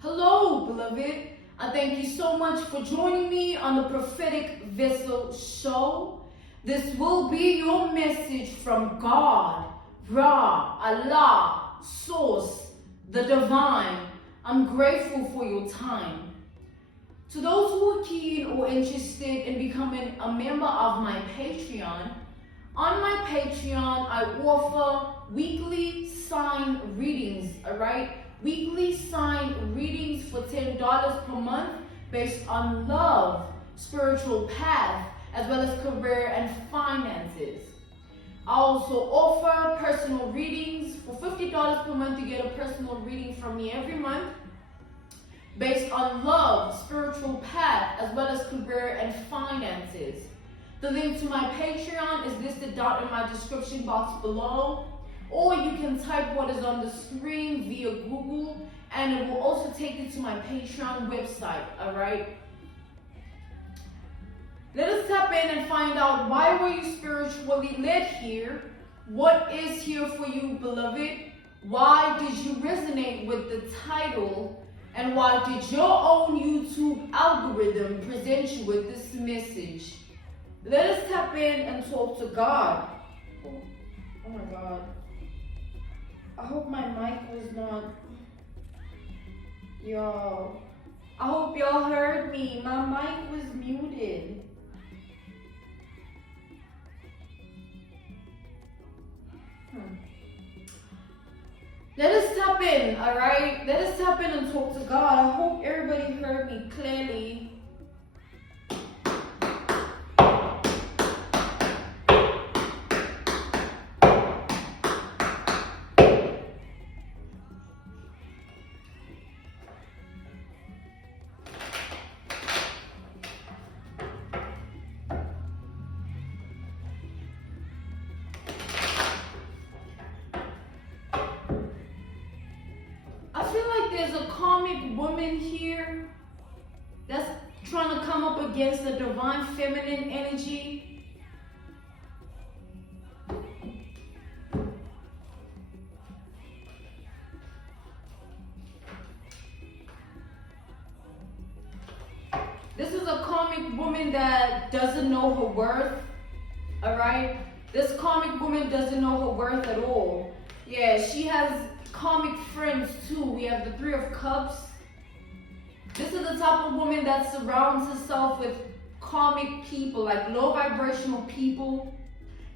Hello, beloved. I thank you so much for joining me on the Prophetic Vessel Show. This will be your message from God, Ra, Allah, Source, the Divine. I'm grateful for your time. To those who are keen or interested in becoming a member of my Patreon, on my Patreon, I offer weekly sign readings, alright? Weekly sign readings for $10 per month based on love, spiritual path, as well as career and finances. I also offer personal readings for $50 per month. You get a personal reading from me every month based on love, spiritual path, as well as career and finances. The link to my Patreon is listed down in my description box below, or you can type what is on the screen via Google, and it will also take you to my Patreon website, alright? Let us tap in and find out, why were you spiritually led here? What is here for you, beloved? Why did you resonate with the title? And why did your own YouTube algorithm present you with this message? Let us tap in and talk to God. Oh my God. I hope my mic was not... Yo. I hope y'all heard me. My mic was muted. Let us tap in, alright? Let us tap in and talk to God. I hope everybody heard me clearly. There's a karmic woman here that's trying to come up against the divine feminine energy. This is a karmic woman that doesn't know her worth, alright? This karmic woman doesn't know her worth at all. Yeah, she has karmic friends too. We have the Three of Cups. This is the type of woman that surrounds herself with karmic people, like low vibrational people.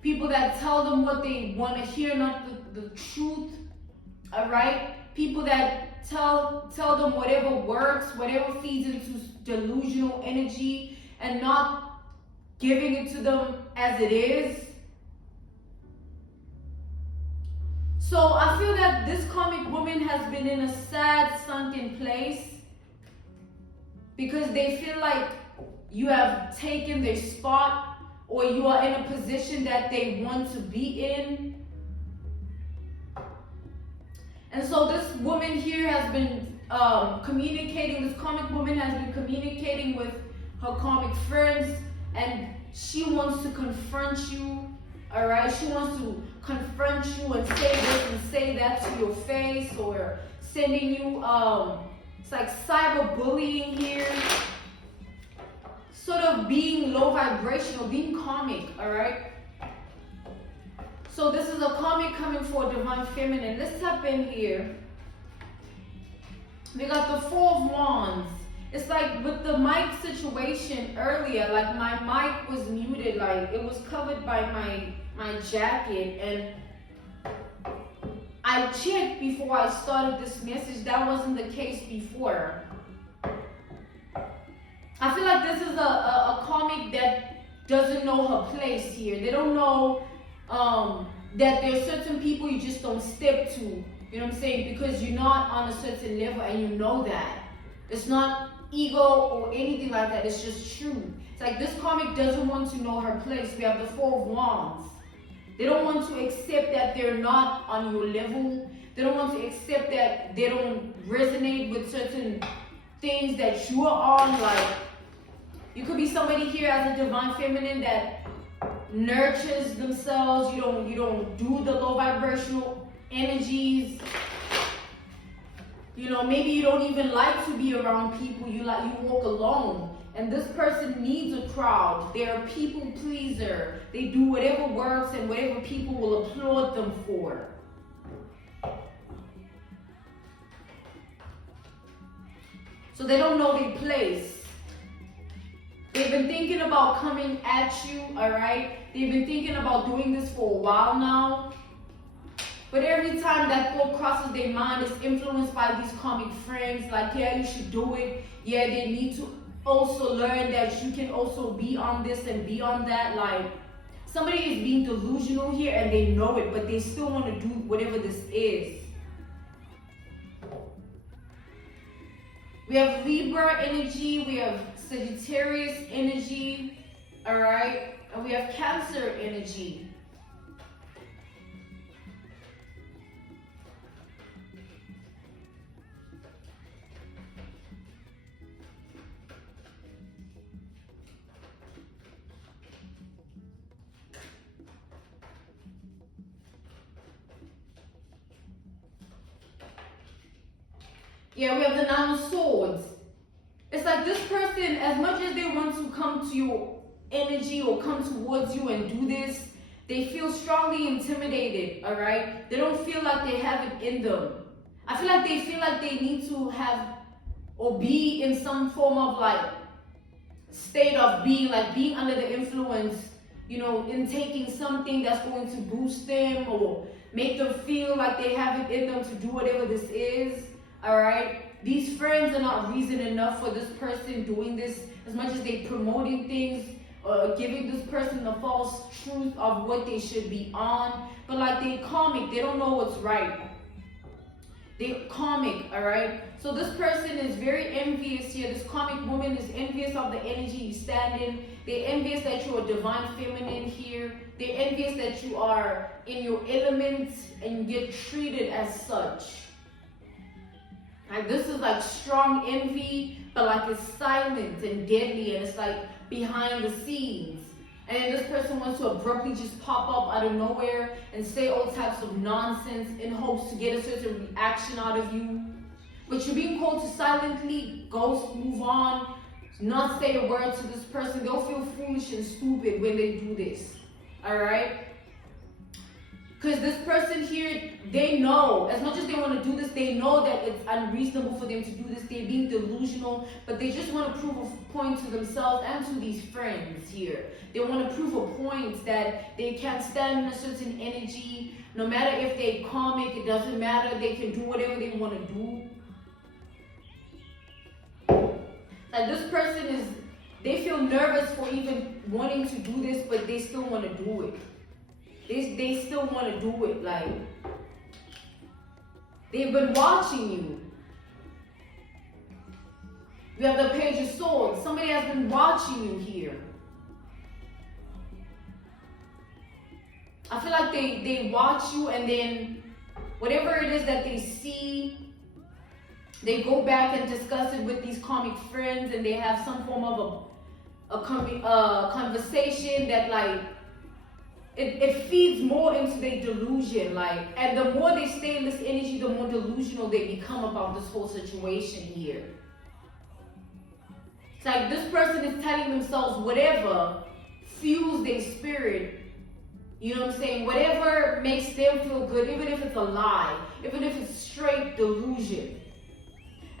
People that tell them what they want to hear, not the truth. Alright? People that tell them whatever works, whatever feeds into delusional energy, and not giving it to them as it is. So I feel that this karmic woman has been in a sad, sunken place because they feel like you have taken their spot, or you are in a position that they want to be in. And so this woman here has been communicating, this karmic woman has been communicating with her karmic friends, and she wants to confront you. Alright, she wants to confront you and say this and say that to your face, or sending you, it's like cyberbullying here. Sort of being low vibrational, being karmic, alright? So this is a karmic coming for divine feminine. Let's tap in here. We got the Four of Wands. It's like with the mic situation earlier, like my mic was muted, like it was covered by my jacket, and I checked before I started this message. That wasn't the case before. I feel like this is a karmic that doesn't know her place here. They don't know that there's certain people you just don't step to. You know what I'm saying? Because you're not on a certain level, and you know that. It's not ego or anything like that. It's just true. It's like this karmic doesn't want to know her place. We have the Four of Wands. They don't want to accept that they're not on your level. They don't want to accept that they don't resonate with certain things that you are on. Like, you could be somebody here as a divine feminine that nurtures themselves. You don't do the low vibrational energies. You know, maybe you don't even like to be around people. You walk alone. And this person needs a crowd. They're a people pleaser. They do whatever works and whatever people will applaud them for. So they don't know their place. They've been thinking about coming at you, all right? They've been thinking about doing this for a while now. But every time that thought crosses their mind, it's influenced by these comic friends. Like, yeah, you should do it. Yeah, they need to also learn that you can also be on this and be on that. Like, somebody is being delusional here and they know it, but they still want to do whatever this is. We have Libra energy. We have Sagittarius energy. All right. And we have Cancer energy. Yeah, we have the Nine of Swords. It's like this person, as much as they want to come to your energy or come towards you and do this, they feel strongly intimidated, all right? They don't feel like they have it in them. I feel like they feel like they need to have or be in some form of like state of being, like being under the influence, you know, in taking something that's going to boost them or make them feel like they have it in them to do whatever this is. All right, these friends are not reason enough for this person doing this, as much as they promoting things, giving this person the false truth of what they should be on. But like they karmic, they don't know what's right. They karmic, all right. So this person is very envious here. This karmic woman is envious of the energy you stand in. They're envious that you're a divine feminine here. They're envious that you are in your element and you get treated as such. Like this is like strong envy, but like it's silent and deadly, and it's like behind the scenes. And then this person wants to abruptly just pop up out of nowhere and say all types of nonsense in hopes to get a certain reaction out of you. But you're being called to silently ghost, move on, not say a word to this person. They'll feel foolish and stupid when they do this. All right? Because this person here, they know, as much as they want to do this, they know that it's unreasonable for them to do this. They're being delusional, but they just want to prove a point to themselves and to these friends here. They want to prove a point that they can't stand in a certain energy. No matter if they're karmic, it doesn't matter. They can do whatever they want to do. Like this person is, they feel nervous for even wanting to do this, but they still want to do it. They still want to do it. Like, they've been watching you. You have the Page of Swords. Somebody has been watching you here. I feel like they watch you, and then whatever it is that they see, they go back and discuss it with these karmic friends, and they have some form of a conversation that like it feeds more into their delusion. Like, and the more they stay in this energy, the more delusional they become about this whole situation here. It's like this person is telling themselves whatever fuels their spirit. You know what I'm saying? Whatever makes them feel good, even if it's a lie, even if it's straight delusion.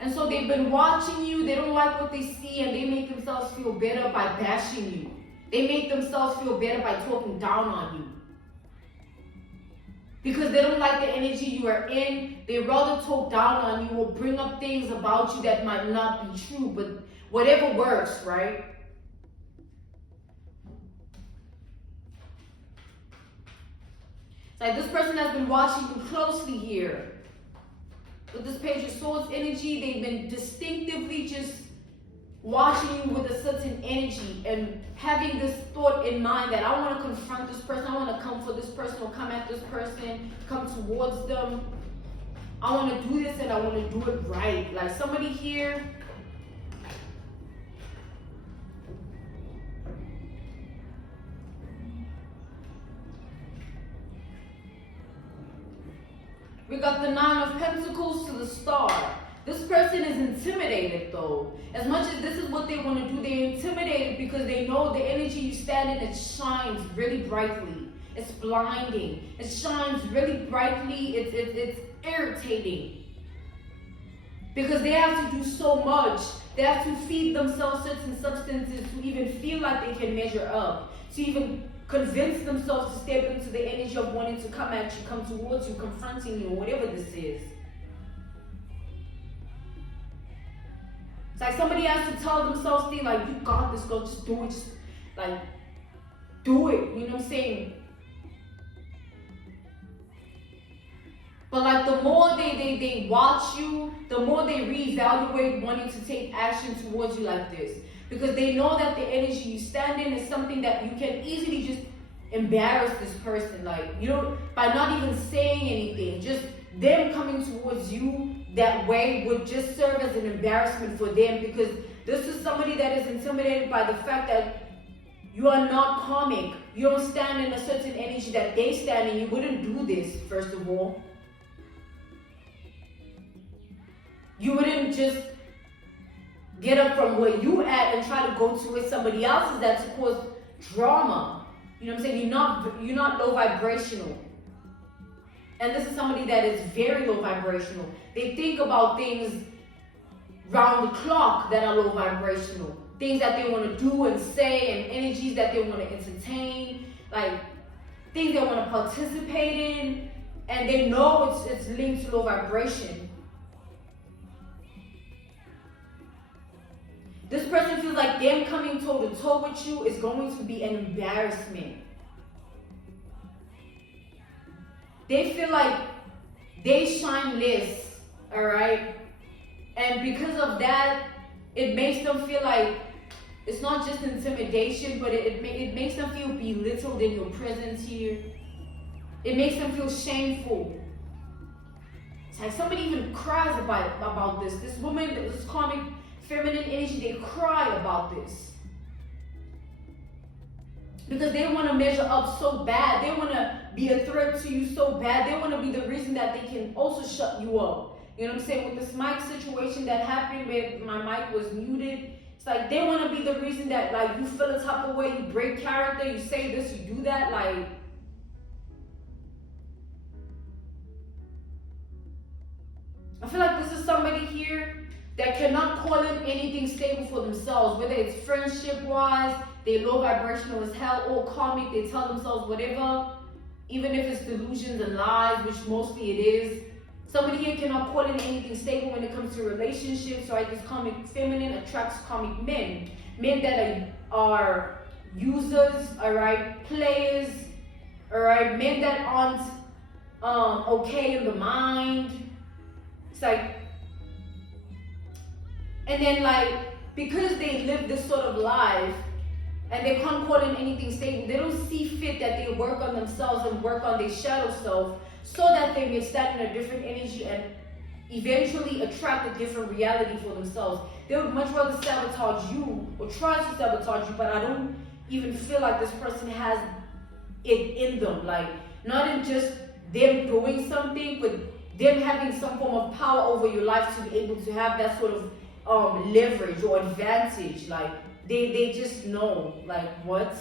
And so they've been watching you, they don't like what they see, and they make themselves feel better by bashing you. They make themselves feel better by talking down on you. Because they don't like the energy you are in, they rather talk down on you or bring up things about you that might not be true, but whatever works, right? Like this person has been watching you closely here. With this Page of Swords energy, they've been distinctively just watching you with a certain energy and having this thought in mind that I want to confront this person, I want to come for this person or come at this person, come towards them. I want to do this and I want to do it right. Like somebody here, we got the Nine of Pentacles to the Star. This person is intimidated though. As much as this is what they want to do, they're intimidated because they know the energy you stand in, it shines really brightly. It's blinding. It shines really brightly. It's irritating. Because they have to do so much. They have to feed themselves certain substances to even feel like they can measure up. To even convince themselves to step into the energy of wanting to come at you, come towards you, confronting you, or whatever this is. It's like somebody has to tell themselves things like, you got this, girl, just do it. Just, like, do it. You know what I'm saying? But like the more they watch you, the more they reevaluate wanting to take action towards you like this. Because they know that the energy you stand in is something that you can easily just embarrass this person. Like, you know, by not even saying anything, just them coming towards you that way would just serve as an embarrassment for them. Because this is somebody that is intimidated by the fact that you are not karmic. You don't stand in a certain energy that they stand in. You wouldn't do this, first of all. You wouldn't just get up from where you at and try to go to where somebody else is at to cause drama. You know what I'm saying? You're not low vibrational. And this is somebody that is very low vibrational. They think about things round the clock that are low vibrational. Things that they want to do and say, and energies that they want to entertain, like things they want to participate in, and they know it's linked to low vibration. This person feels like them coming toe to toe with you is going to be an embarrassment. They feel like they shine less, alright? And because of that, it makes them feel like it's not just intimidation, but it makes them feel belittled in your presence here. It makes them feel shameful. It's like somebody even cries about this. This woman, this karmic feminine energy, they cry about this. Because they want to measure up so bad. They want to be a threat to you so bad. They want to be the reason that they can also shut you up. You know what I'm saying? With this mic situation that happened where my mic was muted, it's like they want to be the reason that like you feel a type of way, you break character, you say this, you do that. Like, I feel like this is somebody here that cannot call in anything stable for themselves, whether it's friendship-wise, they're low vibrational as hell, or karmic, they tell themselves whatever, even if it's delusions and lies, which mostly it is. Somebody here cannot call in anything stable when it comes to relationships, right? This karmic feminine attracts karmic men. Men that are users, all right, players, all right, men that aren't okay in the mind. It's like, and then like, because they live this sort of life and they can't call in anything stable, they don't see fit that they work on themselves and work on their shadow self so that they may stand in a different energy and eventually attract a different reality for themselves. They would much rather sabotage you or try to sabotage you, but I don't even feel like this person has it in them. Like, not in just them doing something, but them having some form of power over your life to be able to have that sort of leverage or advantage. Like they just know, like, what?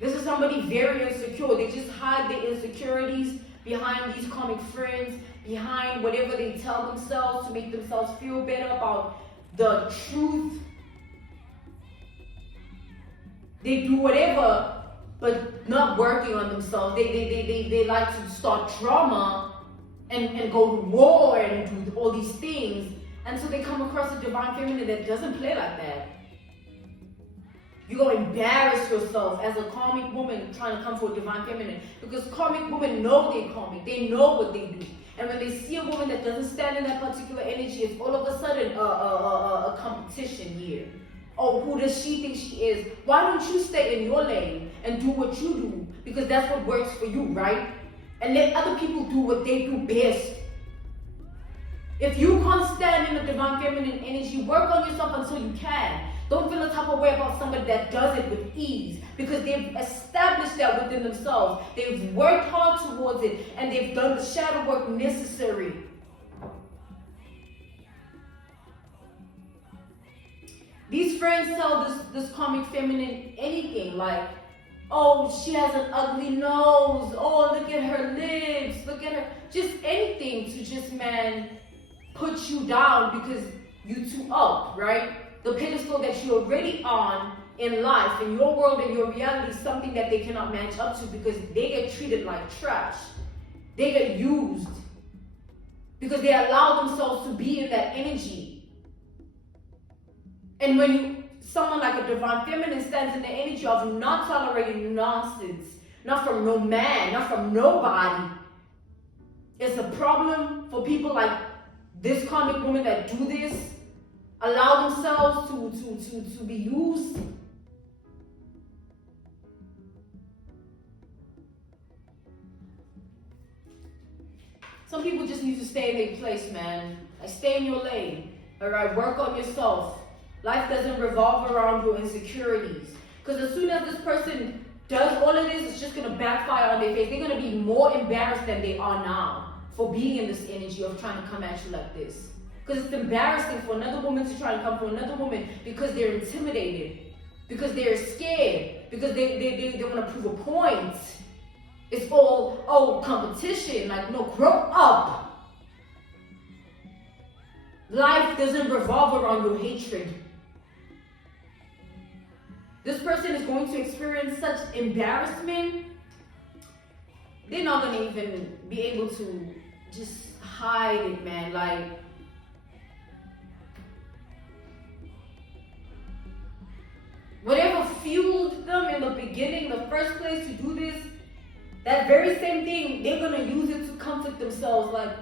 This is somebody very insecure. They just hide their insecurities behind these karmic friends, behind whatever they tell themselves to make themselves feel better about the truth. They do whatever, but not working on themselves. They like to start drama and go to war and do all these things until they come across a divine feminine that doesn't play like that. You're going to embarrass yourself as a karmic woman trying to come for a divine feminine, because karmic women know they're karmic. They know what they do. And when they see a woman that doesn't stand in that particular energy, it's all of a sudden a competition here. Oh, who does she think she is? Why don't you stay in your lane and do what you do? Because that's what works for you, right? And let other people do what they do best. If you can't stand in the divine feminine energy, work on yourself until you can. Don't feel the type of way about somebody that does it with ease, because they've established that within themselves. They've worked hard towards it, and they've done the shadow work necessary. These friends tell this comic feminine anything, like, oh, she has an ugly nose, oh, look at her lips, look at her, just anything to just, man, put you down because you too up, right? The pedestal that you're already on in life, in your world, in your reality, is something that they cannot match up to, because they get treated like trash. They get used because they allow themselves to be in that energy. And when someone like a divine feminine stands in the energy of not tolerating nonsense, not from no man, not from nobody, it's a problem for people like this comic woman that do this, allow themselves to be used. Some people just need to stay in their place, man. Like, stay in your lane. Alright, work on yourself. Life doesn't revolve around your insecurities. Because as soon as this person does all of this, it's just going to backfire on their face. They're going to be more embarrassed than they are now for being in this energy of trying to come at you like this. Because it's embarrassing for another woman to try and come for another woman, because they're intimidated, because they're scared, because they want to prove a point. It's all, oh, competition. Like, no, grow up. Life doesn't revolve around your hatred. This person is going to experience such embarrassment, they're not going to even be able to just hide it, man. Like, whatever fueled them in the beginning, the first place to do this, that very same thing, they're going to use it to comfort themselves. Like,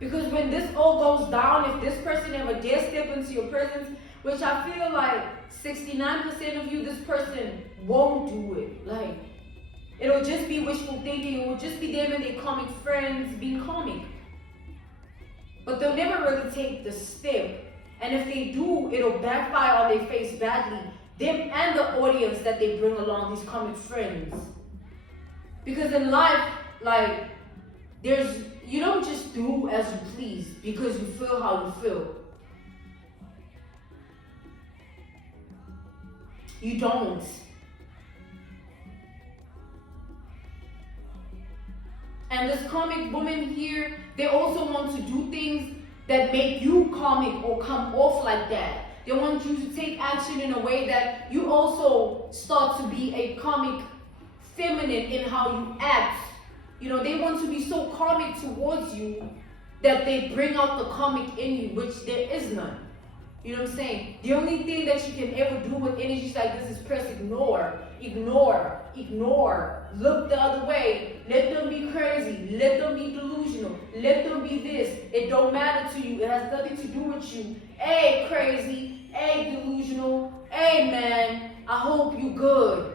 because when this all goes down, if this person ever dares step into your presence, which I feel like 69% of you, this person won't do it. Like, it'll just be wishful thinking. It will just be them and their comic friends being comic. But they'll never really take the step. And if they do, it'll backfire on their face badly. Them and the audience that they bring along, these comic friends. Because in life, like, you don't just do as you please because you feel how you feel. You don't. And this comic woman here, they also want to do things that make you comic or come off like that. They want you to take action in a way that you also start to be a comic feminine in how you act. You know, they want to be so comic towards you that they bring out the comic in you, which there is none. You know what I'm saying? The only thing that you can ever do with energies like this is press ignore, ignore, ignore. Look the other way. Let them be crazy. Let them be delusional. Let them be this. It don't matter to you. It has nothing to do with you. Hey, crazy. Hey, delusional. Hey, man. I hope you good.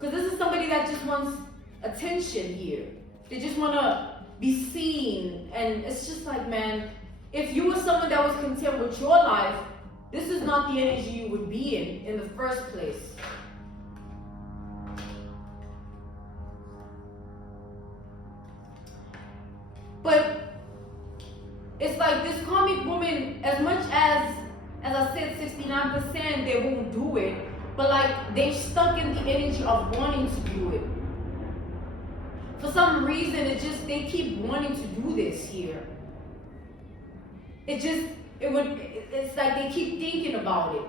Because this is somebody that just wants attention here. They just want to be seen. And it's just like, man, if you were someone that was content with your life, this is not the energy you would be in the first place. But it's like this comic woman, as much as I said, 69%, they won't do it. But like, they're stuck in the energy of wanting to do it. For some reason, they keep wanting to do this here. It's like they keep thinking about it.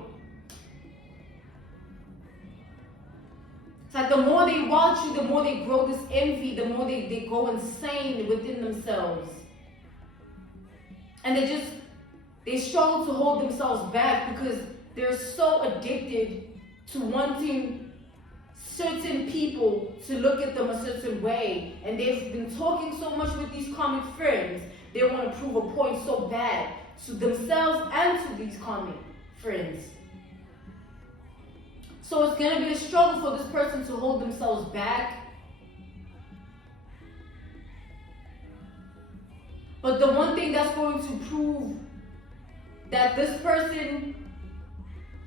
It's like the more they watch you, the more they grow this envy, the more they go insane within themselves. And they struggle to hold themselves back because they're so addicted to wanting certain people to look at them a certain way. And they've been talking so much with these comic friends, they want to prove a point so bad to themselves and to these comic friends. So it's going to be a struggle for this person to hold themselves back But the one thing that's going to prove that this person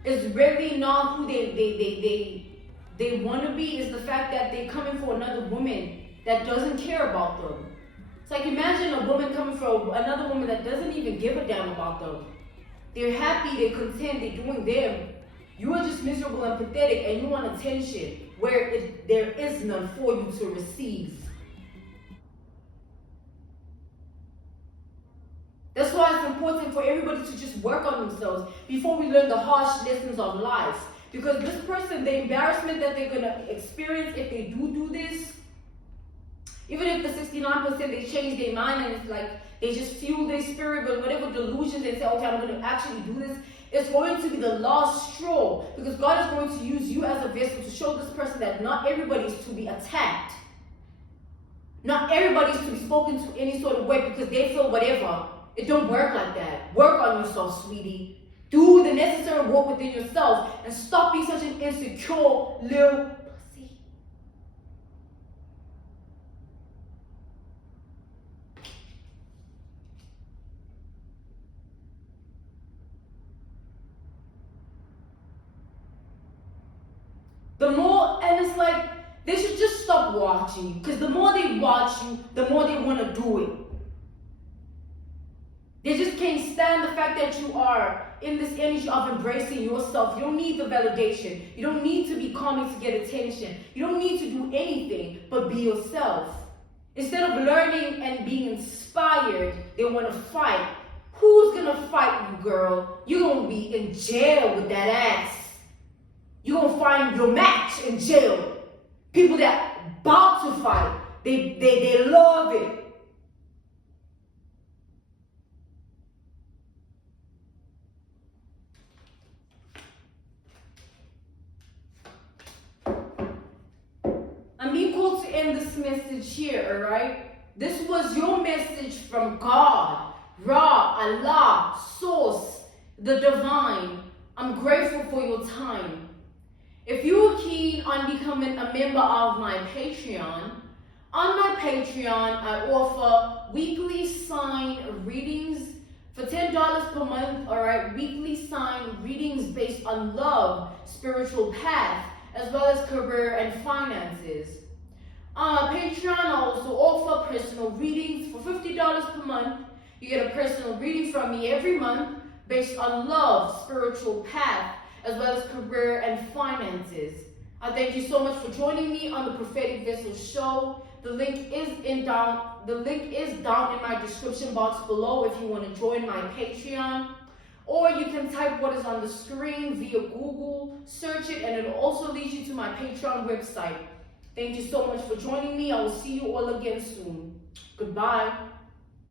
is really not who they want to be is the fact that they're coming for another woman that doesn't care about them. It's like, imagine a woman coming for another woman that doesn't even give a damn about them. They're happy, they're content, they're doing them. You are just miserable and pathetic, and you want attention where there is none for you to receive. That's why it's important for everybody to just work on themselves before we learn the harsh lessons of life. Because this person, the embarrassment that they're going to experience if they do this, even if the 69% they change their mind and it's like they just fuel their spirit, but whatever delusion they say, okay, I'm going to actually do this, it's going to be the last straw. Because God is going to use you as a vessel to show this person that not everybody is to be attacked. Not everybody is to be spoken to any sort of way because they feel whatever. It don't work like that. Work on yourself, sweetie. Do the necessary work within yourself and stop being such an insecure little pussy. The more, and it's like, they should just stop watching you. Because the more they watch you, the more they want to do it. They just can't stand the fact that you are in this energy of embracing yourself. You don't need the validation. You don't need to be calming to get attention. You don't need to do anything but be yourself. Instead of learning and being inspired, they want to fight. Who's going to fight you, girl? You're going to be in jail with that ass. You're going to find your match in jail. People that about to fight, they love it. I'm being called to end this message here, alright? This was your message from God, Ra, Allah, Source, the Divine. I'm grateful for your time. If you're keen on becoming a member of my Patreon, on my Patreon I offer weekly sign readings for $10 per month, alright? Weekly sign readings based on love, spiritual path, as well as career and finances. On Patreon, I also offer personal readings for $50 per month. You get a personal reading from me every month based on love, spiritual path, as well as career and finances. I thank you so much for joining me on the Prophetic Vessel Show. The link is down in my description box below if you want to join my Patreon. Or you can type what is on the screen via Google, search it, and it will also lead you to my Patreon website. Thank you so much for joining me. I will see you all again soon. Goodbye.